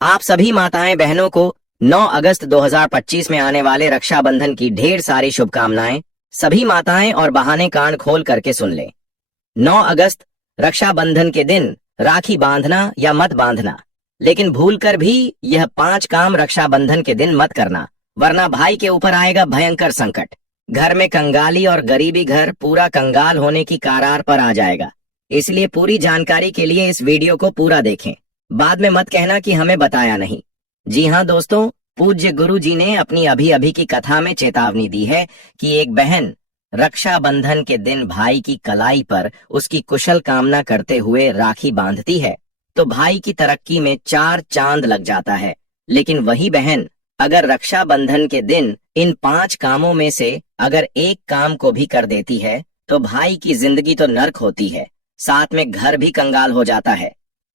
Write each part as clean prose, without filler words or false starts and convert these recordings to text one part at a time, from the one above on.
आप सभी माताएं बहनों को 9 अगस्त 2025 में आने वाले रक्षाबंधन की ढेर सारी शुभकामनाएं। सभी माताएं और बहाने कान खोल करके सुन लें। 9 अगस्त रक्षाबंधन के दिन राखी बांधना या मत बांधना, लेकिन भूलकर भी यह 5 काम रक्षाबंधन के दिन मत करना, वरना भाई के ऊपर आएगा भयंकर संकट। घर में कंगाली और गरीबी घर पूरा कंगाल होने की कगार पर आ जाएगा। इसलिए पूरी जानकारी के लिए इस वीडियो को पूरा देखें। बाद में मत कहना कि हमें बताया नहीं। जी हाँ दोस्तों, पूज्य गुरु जी ने अपनी अभी अभी की कथा में चेतावनी दी है कि एक बहन रक्षाबंधन के दिन भाई की कलाई पर उसकी कुशल कामना करते हुए राखी बांधती है तो भाई की तरक्की में 4 चांद लग जाता है। लेकिन वही बहन अगर रक्षाबंधन के दिन इन 5 कामों में से अगर एक काम को भी कर देती है तो भाई की जिंदगी तो नर्क होती है, साथ में घर भी कंगाल हो जाता है।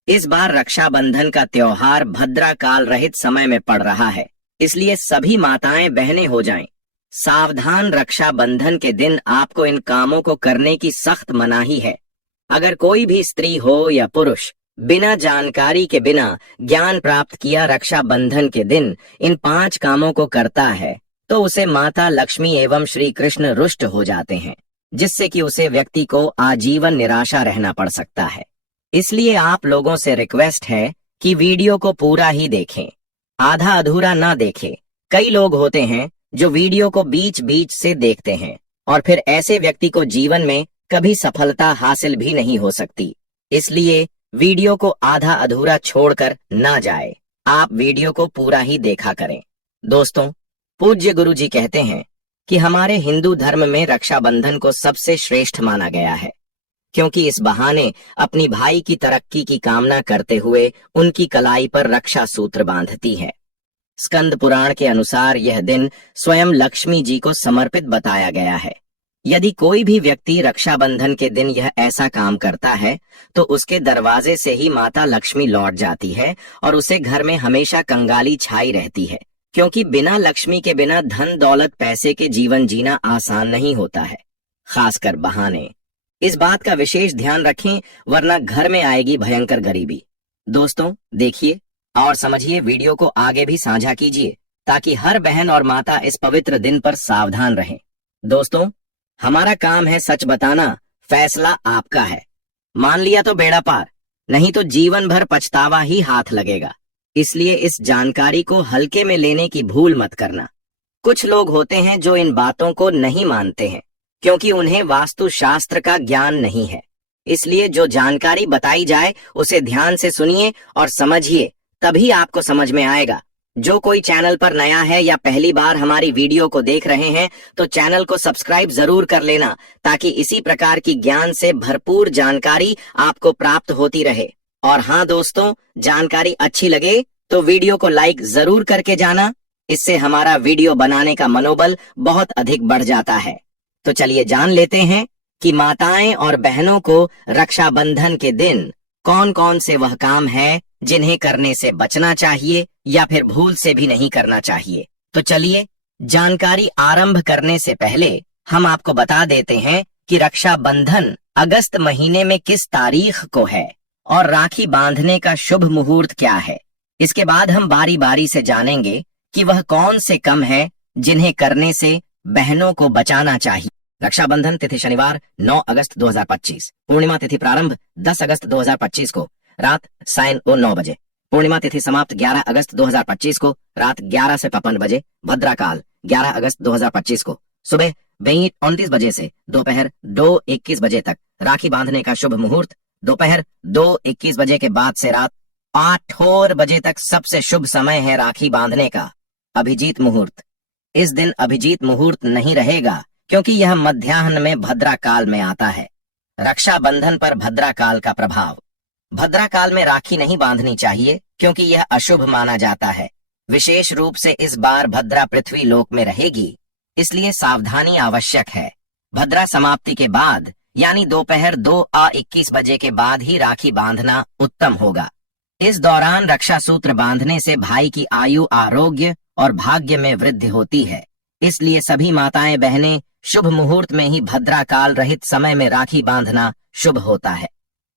इस बार रक्षाबंधन का त्योहार भद्रा काल रहित समय में पड़ रहा है, इसलिए सभी माताएं बहनें हो जाएं सावधान। रक्षाबंधन के दिन आपको इन कामों को करने की सख्त मनाही है। अगर कोई भी स्त्री हो या पुरुष बिना जानकारी के बिना ज्ञान प्राप्त किया रक्षाबंधन के दिन इन 5 कामों को करता है तो उसे माता लक्ष्मी एवं श्री कृष्ण रुष्ट हो जाते हैं, जिससे कि उसे व्यक्ति को आजीवन निराशा रहना पड़ सकता है। इसलिए आप लोगों से रिक्वेस्ट है कि वीडियो को पूरा ही देखें, आधा अधूरा ना देखें। कई लोग होते हैं जो वीडियो को बीच बीच से देखते हैं और फिर ऐसे व्यक्ति को जीवन में कभी सफलता हासिल भी नहीं हो सकती। इसलिए वीडियो को आधा अधूरा छोड़कर ना जाए, आप वीडियो को पूरा ही देखा करें। दोस्तों, पूज्य गुरु जी कहते हैं कि हमारे हिंदू धर्म में रक्षाबंधन को सबसे श्रेष्ठ माना गया है, क्योंकि इस बहाने अपनी भाई की तरक्की की कामना करते हुए उनकी कलाई पर रक्षा सूत्र बांधती है। स्कंद पुराण के अनुसार यह दिन स्वयं लक्ष्मी जी को समर्पित बताया गया है। यदि कोई भी व्यक्ति रक्षाबंधन के दिन यह ऐसा काम करता है तो उसके दरवाजे से ही माता लक्ष्मी लौट जाती है और उसे घर में हमेशा कंगाली छाई रहती है, क्योंकि बिना लक्ष्मी के बिना धन दौलत पैसे के जीवन जीना आसान नहीं होता है, खासकर बहाने। इस बात का विशेष ध्यान रखें, वरना घर में आएगी भयंकर गरीबी। दोस्तों देखिए और समझिए, वीडियो को आगे भी साझा कीजिए ताकि हर बहन और माता इस पवित्र दिन पर सावधान रहें। दोस्तों, हमारा काम है सच बताना, फैसला आपका है। मान लिया तो बेड़ा पार, नहीं तो जीवन भर पछतावा ही हाथ लगेगा। इसलिए इस जानकारी को हल्के में लेने की भूल मत करना। कुछ लोग होते हैं जो इन बातों को नहीं मानते हैं क्योंकि उन्हें वास्तु शास्त्र का ज्ञान नहीं है। इसलिए जो जानकारी बताई जाए उसे ध्यान से सुनिए और समझिए, तभी आपको समझ में आएगा। जो कोई चैनल पर नया है या पहली बार हमारी वीडियो को देख रहे हैं तो चैनल को सब्सक्राइब जरूर कर लेना, ताकि इसी प्रकार की ज्ञान से भरपूर जानकारी आपको प्राप्त होती रहे। और हाँ दोस्तों, जानकारी अच्छी लगे तो वीडियो को लाइक जरूर करके जाना, इससे हमारा वीडियो बनाने का मनोबल बहुत अधिक बढ़ जाता है। तो चलिए जान लेते हैं कि माताएं और बहनों को रक्षाबंधन के दिन कौन कौन से वह काम है जिन्हें करने से बचना चाहिए या फिर भूल से भी नहीं करना चाहिए। तो चलिए जानकारी आरंभ करने से पहले हम आपको बता देते हैं कि रक्षाबंधन अगस्त महीने में किस तारीख को है और राखी बांधने का शुभ मुहूर्त क्या है। इसके बाद हम बारी बारी से जानेंगे कि वह कौन से कम है जिन्हें करने से बहनों को बचाना चाहिए। रक्षाबंधन तिथि शनिवार 9 अगस्त 2025, पूर्णिमा तिथि प्रारंभ 10 अगस्त 2025 को रात 9:09 बजे, पूर्णिमा तिथि समाप्त 11 अगस्त 2025 को रात 11 से 55 बजे, भद्रा काल 11 अगस्त 2025 को सुबह 29 बजे से दोपहर 2:21 बजे तक। राखी बांधने का शुभ मुहूर्त दोपहर 2:21 बजे के बाद से रात 8 बजे तक सबसे शुभ समय है राखी बांधने का। अभिजीत मुहूर्त, इस दिन अभिजीत मुहूर्त नहीं रहेगा क्योंकि यह मध्याह्न में भद्रा काल में आता है। रक्षाबंधन पर भद्रा काल का प्रभाव, भद्रा काल में राखी नहीं बांधनी चाहिए क्योंकि यह अशुभ माना जाता है। विशेष रूप से इस बार भद्रा पृथ्वी लोक में रहेगी, इसलिए सावधानी आवश्यक है। भद्रा समाप्ति के बाद यानी दोपहर 2:21 बजे के बाद ही राखी बांधना उत्तम होगा। इस दौरान रक्षा सूत्र बांधने से भाई की आयु, आरोग्य और भाग्य में वृद्धि होती है। इसलिए सभी माताएं बहनें शुभ मुहूर्त में ही भद्रा काल रहित समय में राखी बांधना शुभ होता है।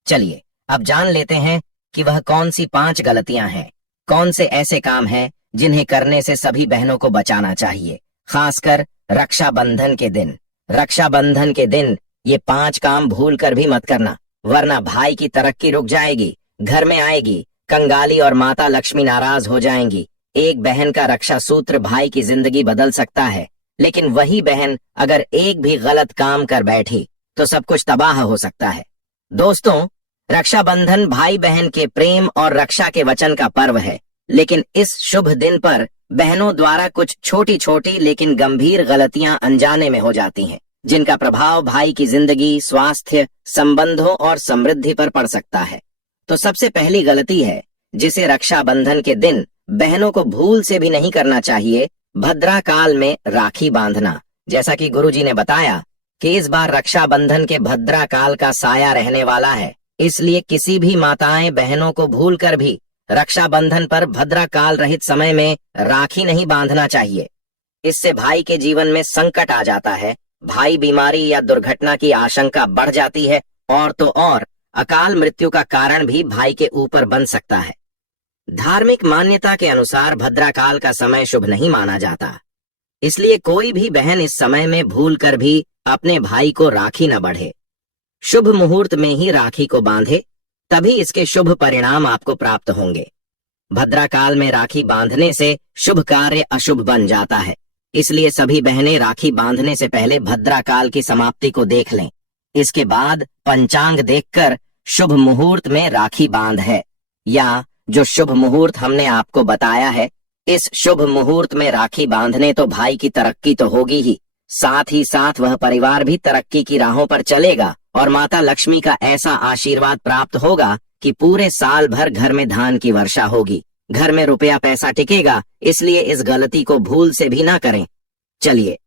चलिए अब जान लेते हैं कि वह कौन सी 5 गलतियां हैं कौन से ऐसे काम हैं जिन्हें करने से सभी बहनों को बचाना चाहिए, खासकर रक्षाबंधन के दिन। रक्षाबंधन के दिन ये 5 काम भूल कर भी मत करना, वरना भाई की तरक्की रुक जाएगी, घर में आएगी कंगाली और माता लक्ष्मी नाराज हो जाएंगी। एक बहन का रक्षा सूत्र भाई की जिंदगी बदल सकता है, लेकिन वही बहन अगर एक भी गलत काम कर बैठी तो सब कुछ तबाह हो सकता है। दोस्तों, रक्षाबंधन भाई बहन के प्रेम और रक्षा के वचन का पर्व है, लेकिन इस शुभ दिन पर बहनों द्वारा कुछ छोटी छोटी लेकिन गंभीर गलतियां अनजाने में हो जाती हैं, जिनका प्रभाव भाई की जिंदगी, स्वास्थ्य, संबंधों और समृद्धि पर पड़ सकता है। तो सबसे पहली गलती है जिसे रक्षाबंधन के दिन बहनों को भूल से भी नहीं करना चाहिए, भद्रा काल में राखी बांधना। जैसा कि गुरुजी ने बताया कि इस बार रक्षाबंधन के भद्रा काल का साया रहने वाला है, इसलिए किसी भी माताएं बहनों को भूल कर भी रक्षाबंधन पर भद्रा काल रहित समय में राखी नहीं बांधना चाहिए। इससे भाई के जीवन में संकट आ जाता है, भाई बीमारी या दुर्घटना की आशंका बढ़ जाती है, और तो और अकाल मृत्यु का कारण भी भाई के ऊपर बन सकता है। धार्मिक मान्यता के अनुसार भद्रा काल का समय शुभ नहीं माना जाता, इसलिए कोई भी बहन इस समय में भूल कर भी अपने भाई को राखी न बढ़े। शुभ मुहूर्त में ही राखी को बांधे, तभी इसके शुभ परिणाम आपको प्राप्त होंगे। भद्रा काल में राखी बांधने से शुभ कार्य अशुभ बन जाता है, इसलिए सभी बहनें राखी बांधने से पहले भद्रा काल की समाप्ति को देख लें। इसके बाद पंचांग देखकर शुभ मुहूर्त में राखी बांध है, या जो शुभ मुहूर्त हमने आपको बताया है, इस शुभ मुहूर्त में राखी बांधने तो भाई की तरक्की तो होगी ही साथ वह परिवार भी तरक्की की राहों पर चलेगा और माता लक्ष्मी का ऐसा आशीर्वाद प्राप्त होगा कि पूरे साल भर घर में धान की वर्षा होगी, घर में रुपया पैसा टिकेगा। इसलिए इस गलती को भूल से भी ना करें। चलिए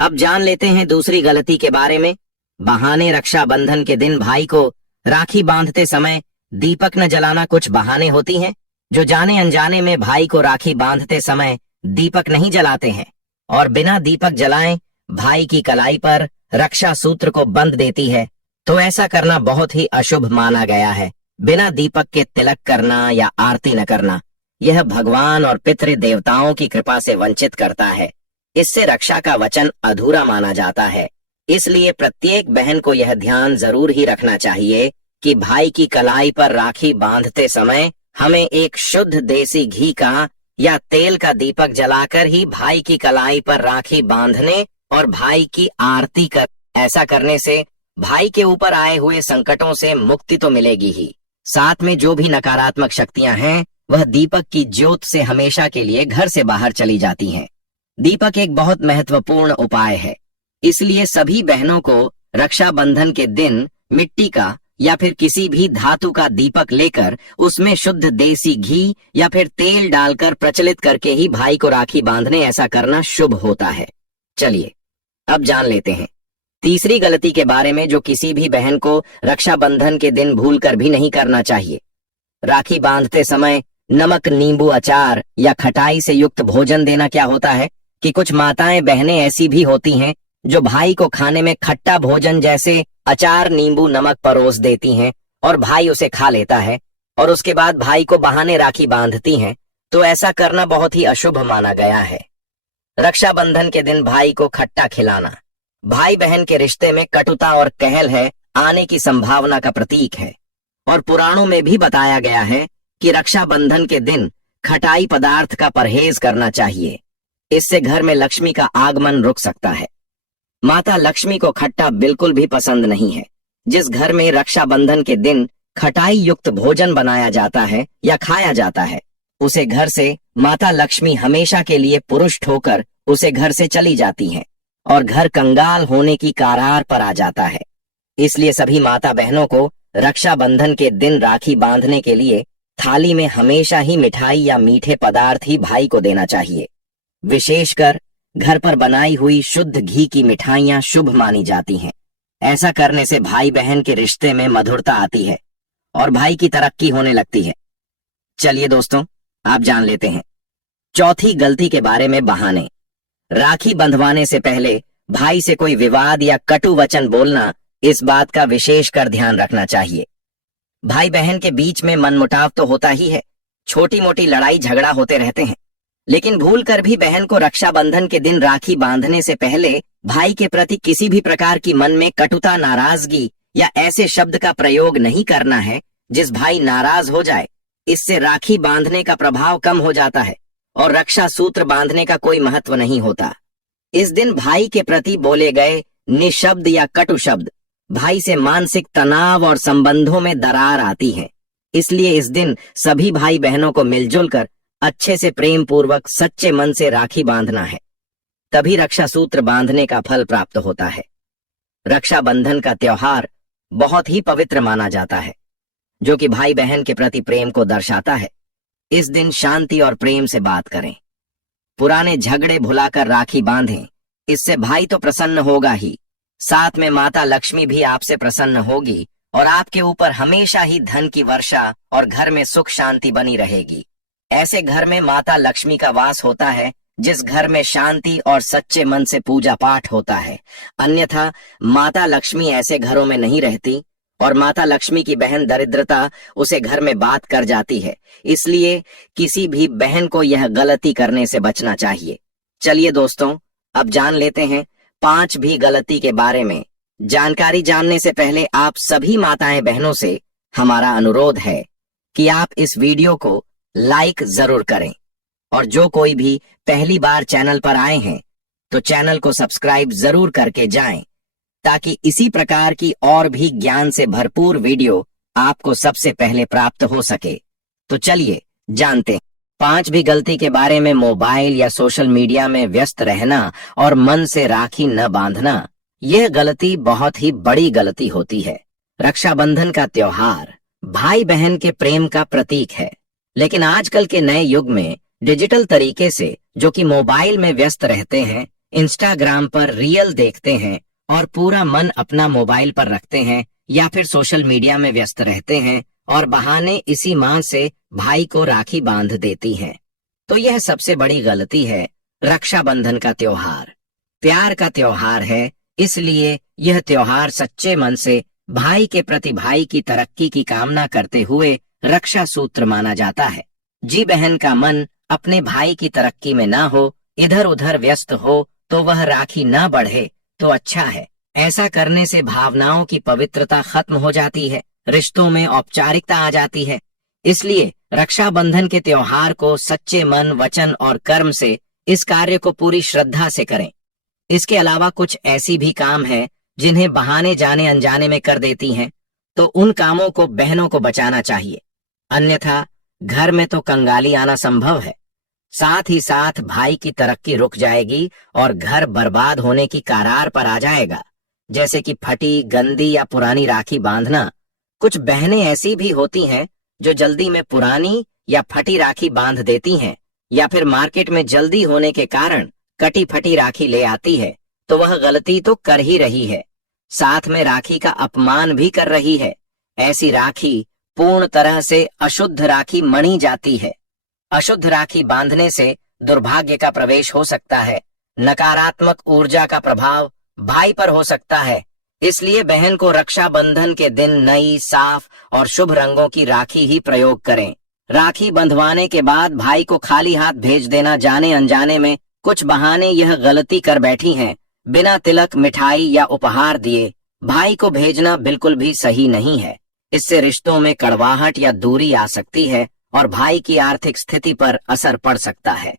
अब जान लेते हैं दूसरी गलती के बारे में। बहाने रक्षाबंधन के दिन भाई को राखी बांधते समय दीपक न जलाना। कुछ बहाने होती हैं जो जाने अनजाने में भाई को राखी बांधते समय दीपक नहीं जलाते हैं और बिना दीपक जलाएं भाई की कलाई पर रक्षा सूत्र को बंध देती है, तो ऐसा करना बहुत ही अशुभ माना गया है। बिना दीपक के तिलक करना या आरती न करना, यह भगवान और पितृ देवताओं की कृपा से वंचित करता है। इससे रक्षा का वचन अधूरा माना जाता है। इसलिए प्रत्येक बहन को यह ध्यान जरूर ही रखना चाहिए कि भाई की कलाई पर राखी बांधते समय हमें एक शुद्ध देसी घी का या तेल का दीपक जलाकर ही भाई की कलाई पर राखी बांधने और भाई की आरती कर। ऐसा करने से भाई के ऊपर आए हुए संकटों से मुक्ति तो मिलेगी ही, साथ में जो भी नकारात्मक शक्तियां हैं वह दीपक की ज्योत से हमेशा के लिए घर से बाहर चली जाती हैं। दीपक एक बहुत महत्वपूर्ण उपाय है, इसलिए सभी बहनों को रक्षाबंधन के दिन मिट्टी का या फिर किसी भी धातु का दीपक लेकर उसमें शुद्ध देसी घी या फिर तेल डालकर प्रचलित करके ही भाई को राखी बांधने ऐसा करना शुभ होता है। चलिए अब जान लेते हैं तीसरी गलती के बारे में, जो किसी भी बहन को रक्षाबंधन के दिन भूलकर भी नहीं करना चाहिए। राखी बांधते समय नमक, नींबू, अचार या खटाई से युक्त भोजन देना। क्या होता है कि कुछ माताएं बहनें ऐसी भी होती हैं जो भाई को खाने में खट्टा भोजन जैसे अचार, नींबू, नमक परोस देती हैं और भाई उसे खा लेता है और उसके बाद भाई को बहाने राखी बांधती हैं, तो ऐसा करना बहुत ही अशुभ माना गया है। रक्षाबंधन के दिन भाई को खट्टा खिलाना भाई बहन के रिश्ते में कटुता और कहल है आने की संभावना का प्रतीक है, और पुराणों में भी बताया गया है कि रक्षाबंधन के दिन खटाई पदार्थ का परहेज करना चाहिए। इससे घर में लक्ष्मी का आगमन रुक सकता है। माता लक्ष्मी को खट्टा बिल्कुल भी पसंद नहीं है। जिस घर में रक्षाबंधन के दिन खटाई युक्त भोजन बनाया जाता है या खाया जाता है, उसे घर से माता लक्ष्मी हमेशा के लिए पुरुष होकर उसे घर से चली जाती हैं और घर कंगाल होने की कगार पर आ जाता है। इसलिए सभी माता बहनों को रक्षाबंधन के दिन राखी बांधने के लिए थाली में हमेशा ही मिठाई या मीठे पदार्थ ही भाई को देना चाहिए। विशेषकर घर पर बनाई हुई शुद्ध घी की मिठाइयां शुभ मानी जाती हैं। ऐसा करने से भाई बहन के रिश्ते में मधुरता आती है और भाई की तरक्की होने लगती है। चलिए दोस्तों, आप जान लेते हैं चौथी गलती के बारे में, बहाने। राखी बंधवाने से पहले भाई से कोई विवाद या कटु वचन बोलना, इस बात का विशेष कर ध्यान रखना चाहिए। भाई बहन के बीच में मनमुटाव तो होता ही है, छोटी मोटी लड़ाई झगड़ा होते रहते हैं, लेकिन भूल कर भी बहन को रक्षाबंधन के दिन राखी बांधने से पहले भाई के प्रति किसी भी प्रकार की मन में कटुता, नाराजगी या ऐसे शब्द का प्रयोग नहीं करना है जिस भाई नाराज हो जाए। इससे राखी बांधने का प्रभाव कम हो जाता है और रक्षा सूत्र बांधने का कोई महत्व नहीं होता। इस दिन भाई के प्रति बोले गए निशब्द या कटु शब्द भाई से मानसिक तनाव और संबंधों में दरार आती है। इसलिए इस दिन सभी भाई बहनों को मिलजुल कर अच्छे से प्रेम पूर्वक सच्चे मन से राखी बांधना है, तभी रक्षा सूत्र बांधने का फल प्राप्त होता है। रक्षाबंधन का त्योहार बहुत ही पवित्र माना जाता है, जो कि भाई बहन के प्रति प्रेम को दर्शाता है। इस दिन शांति और प्रेम से बात करें, पुराने झगड़े भुलाकर राखी बांधें। इससे भाई तो प्रसन्न होगा ही, साथ में माता लक्ष्मी भी आपसे प्रसन्न होगी और आपके ऊपर हमेशा ही धन की वर्षा और घर में सुख शांति बनी रहेगी। ऐसे घर में माता लक्ष्मी का वास होता है जिस घर में शांति और सच्चे मन से पूजा पाठ होता है। अन्यथा माता लक्ष्मी ऐसे घरों में नहीं रहती और माता लक्ष्मी की बहन दरिद्रता उसे घर में बात कर जाती है। इसलिए किसी भी बहन को यह गलती करने से बचना चाहिए। चलिए दोस्तों, अब जान लेते हैं 5 भी गलती के बारे में। जानकारी जानने से पहले आप सभी माताएं बहनों से हमारा अनुरोध है कि आप इस वीडियो को लाइक जरूर करें और जो कोई भी पहली बार चैनल पर आए हैं तो चैनल को सब्सक्राइब जरूर करके जाएं, ताकि इसी प्रकार की और भी ज्ञान से भरपूर वीडियो आपको सबसे पहले प्राप्त हो सके। तो चलिए जानते हैं 5 भी गलती के बारे में। मोबाइल या सोशल मीडिया में व्यस्त रहना और मन से राखी न बांधना, यह गलती बहुत ही बड़ी गलती होती है। रक्षाबंधन का त्योहार भाई बहन के प्रेम का प्रतीक है, लेकिन आजकल के नए युग में डिजिटल तरीके से जो कि मोबाइल में व्यस्त रहते हैं, इंस्टाग्राम पर रील देखते हैं और पूरा मन अपना मोबाइल पर रखते हैं या फिर सोशल मीडिया में व्यस्त रहते हैं और बहाने इसी मां से भाई को राखी बांध देती हैं। तो यह सबसे बड़ी गलती है। रक्षाबंधन का त्योहार प्यार का त्योहार है, इसलिए यह त्योहार सच्चे मन से भाई के प्रति भाई की तरक्की की कामना करते हुए रक्षा सूत्र माना जाता है। जी बहन का मन अपने भाई की तरक्की में ना हो, इधर उधर व्यस्त हो, तो वह राखी ना बढ़े तो अच्छा है। ऐसा करने से भावनाओं की पवित्रता खत्म हो जाती है, रिश्तों में औपचारिकता आ जाती है। इसलिए रक्षाबंधन के त्योहार को सच्चे मन, वचन और कर्म से इस कार्य को पूरी श्रद्धा से करें। इसके अलावा कुछ ऐसी भी काम है जिन्हें बहाने जाने अनजाने में कर देती हैं, तो उन कामों को बहनों को बचाना चाहिए, अन्यथा घर में तो कंगाली आना संभव है। साथ ही साथ भाई की तरक्की रुक जाएगी और घर बर्बाद होने की कगार पर आ जाएगा। जैसे कि फटी, गंदी या पुरानी राखी बांधना। कुछ बहनें ऐसी भी होती हैं जो जल्दी में पुरानी या फटी राखी बांध देती हैं, या फिर मार्केट में जल्दी होने के कारण कटी फटी राखी ले आती है, तो वह गलती तो कर ही रही है, साथ में राखी का अपमान भी कर रही है। ऐसी राखी पूर्ण तरह से अशुद्ध राखी मानी जाती है। अशुद्ध राखी बांधने से दुर्भाग्य का प्रवेश हो सकता है, नकारात्मक ऊर्जा का प्रभाव भाई पर हो सकता है। इसलिए बहन को रक्षाबंधन के दिन नई, साफ और शुभ रंगों की राखी ही प्रयोग करें। राखी बंधवाने के बाद भाई को खाली हाथ भेज देना, जाने अनजाने में कुछ बहाने यह गलती कर बैठी हैं, बिना तिलक, मिठाई या उपहार दिए भाई को भेजना बिल्कुल भी सही नहीं है। इससे रिश्तों में कड़वाहट या दूरी आ सकती है और भाई की आर्थिक स्थिति पर असर पड़ सकता है।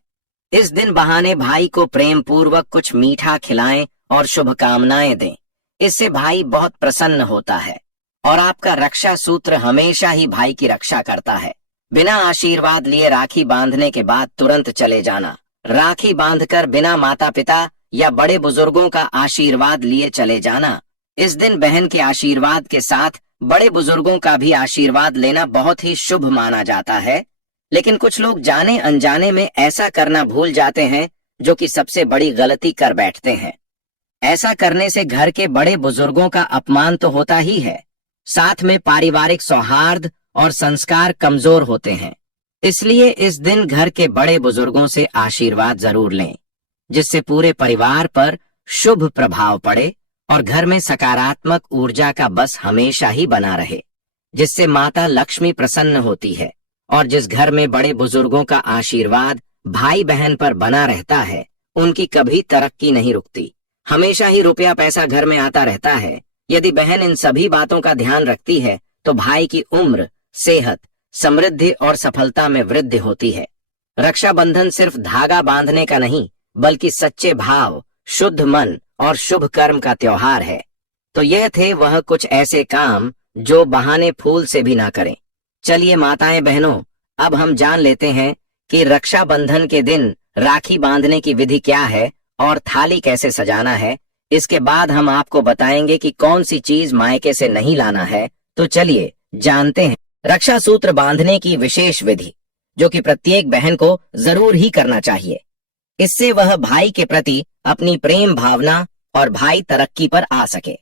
इस दिन बहाने भाई को प्रेम पूर्वक कुछ मीठा खिलाएं और शुभकामनाएं दें। इससे भाई बहुत प्रसन्न होता है और आपका रक्षा सूत्र हमेशा ही भाई की रक्षा करता है। बिना आशीर्वाद लिए राखी बांधने के बाद तुरंत चले जाना। राखी बांधकर बिना माता पिता या बड़े बुजुर्गों का आशीर्वाद लिए चले जाना। इस दिन बहन के आशीर्वाद के साथ बड़े बुजुर्गों का भी आशीर्वाद लेना बहुत ही शुभ माना जाता है, लेकिन कुछ लोग जाने अनजाने में ऐसा करना भूल जाते हैं, जो कि सबसे बड़ी गलती कर बैठते हैं। ऐसा करने से घर के बड़े बुजुर्गों का अपमान तो होता ही है, साथ में पारिवारिक सौहार्द और संस्कार कमजोर होते हैं। इसलिए इस दिन घर के बड़े बुजुर्गों से आशीर्वाद जरूर लें, जिससे पूरे परिवार पर शुभ प्रभाव पड़े और घर में सकारात्मक ऊर्जा का बस हमेशा ही बना रहे, जिससे माता लक्ष्मी प्रसन्न होती है और जिस घर में बड़े बुजुर्गों का आशीर्वाद भाई बहन पर बना रहता है, उनकी कभी तरक्की नहीं रुकती। हमेशा ही रुपया पैसा घर में आता रहता है। यदि बहन इन सभी बातों का ध्यान रखती है तो भाई की उम्र, सेहत, समृद्धि और सफलता में वृद्धि होती है। रक्षाबंधन सिर्फ धागा बांधने का नहीं, बल्कि सच्चे भाव, शुद्ध मन और शुभ कर्म का त्योहार है। तो यह थे वह कुछ ऐसे काम जो बहाने फूल से भी ना करें। चलिए माताएं बहनों, अब हम जान लेते हैं कि रक्षाबंधन के दिन राखी बांधने की विधि क्या है और थाली कैसे सजाना है। इसके बाद हम आपको बताएंगे कि कौन सी चीज मायके से नहीं लाना है। तो चलिए जानते हैं रक्षा सूत्र बांधने की विशेष विधि, जो कि प्रत्येक बहन को जरूर ही करना चाहिए। इससे वह भाई के प्रति अपनी प्रेम भावना और भाई तरक्की पर आ सके।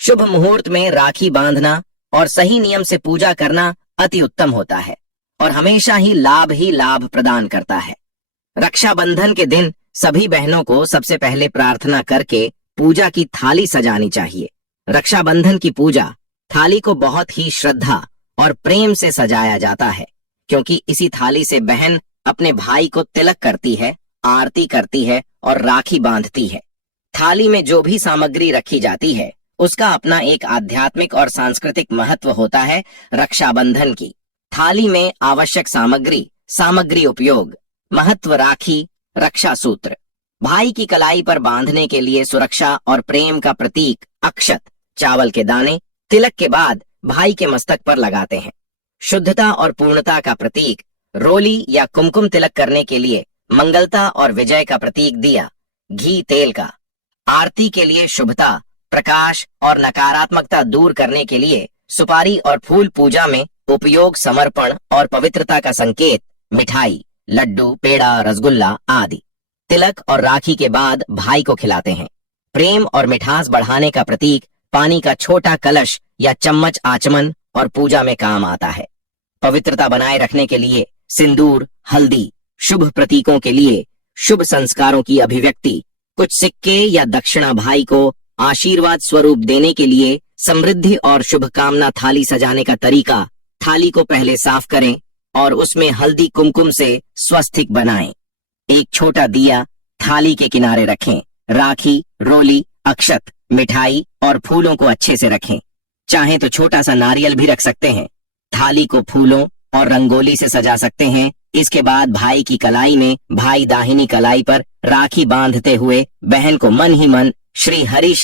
शुभ मुहूर्त में राखी बांधना और सही नियम से पूजा करना अति उत्तम होता है और हमेशा ही लाभ प्रदान करता है। रक्षाबंधन के दिन सभी बहनों को सबसे पहले प्रार्थना करके पूजा की थाली सजानी चाहिए। रक्षाबंधन की पूजा थाली को बहुत ही श्रद्धा और प्रेम से सजाया जाता है, क्योंकि इसी थाली से बहन अपने भाई को तिलक करती है, आरती करती है और राखी बांधती है। थाली में जो भी सामग्री रखी जाती है उसका अपना एक आध्यात्मिक और सांस्कृतिक महत्व होता है। रक्षाबंधन की थाली में आवश्यक सामग्री उपयोग, महत्व राखी, रक्षा सूत्र। भाई की कलाई पर बांधने के लिए सुरक्षा और प्रेम का प्रतीक अक्षत, चावल के दाने, तिलक के बाद भाई के मस्तक पर लगाते हैं। शुद्धता और पूर्णता का प्रतीक रोली या कुमकुम तिलक करने के लिए मंगलता और विजय का प्रतीक दिया, घी तेल का। आरती के लिए शुभता, प्रकाश और नकारात्मकता दूर करने के लिए सुपारी और फूल पूजा में उपयोग, समर्पण और पवित्रता का संकेत, मिठाई, लड्डू, पेड़ा, रसगुल्ला आदि। तिलक और राखी के बाद भाई को खिलाते हैं। प्रेम और मिठास बढ़ाने का प्रतीक पानी का छोटा कलश या चम्मच आचमन और पूजा में काम आता है। पवित्रता बनाए रखने के लिए सिंदूर, हल्दी, शुभ प्रतीकों के लिए शुभ संस्कारों की अभिव्यक्ति, कुछ सिक्के या दक्षिणा भाई को आशीर्वाद स्वरूप देने के लिए, समृद्धि और शुभकामना थाली सजाने का तरीका, थाली को पहले साफ करें और उसमें हल्दी कुमकुम से स्वस्तिक बनाएं। एक छोटा दिया थाली के किनारे रखें। राखी, रोली, अक्षत, मिठाई और फूलों को अच्छे से रखें। चाहें तो छोटा सा नारियल भी रख सकते हैं। थाली को फूलों और रंगोली से सजा सकते हैं। इसके बाद भाई की कलाई में, भाई दाहिनी कलाई पर राखी बांधते हुए बहन को मन ही मन श्री हरि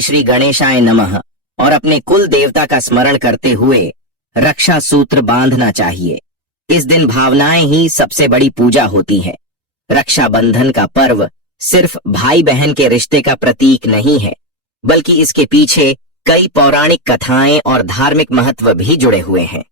श्री गणेशाय नमः और अपने कुल देवता का स्मरण करते हुए रक्षा सूत्र बांधना चाहिए। इस दिन भावनाएं ही सबसे बड़ी पूजा होती है। रक्षाबंधन का पर्व सिर्फ भाई बहन के रिश्ते का प्रतीक नहीं है, बल्कि इसके पीछे कई पौराणिक कथाएं और धार्मिक महत्व भी जुड़े हुए हैं।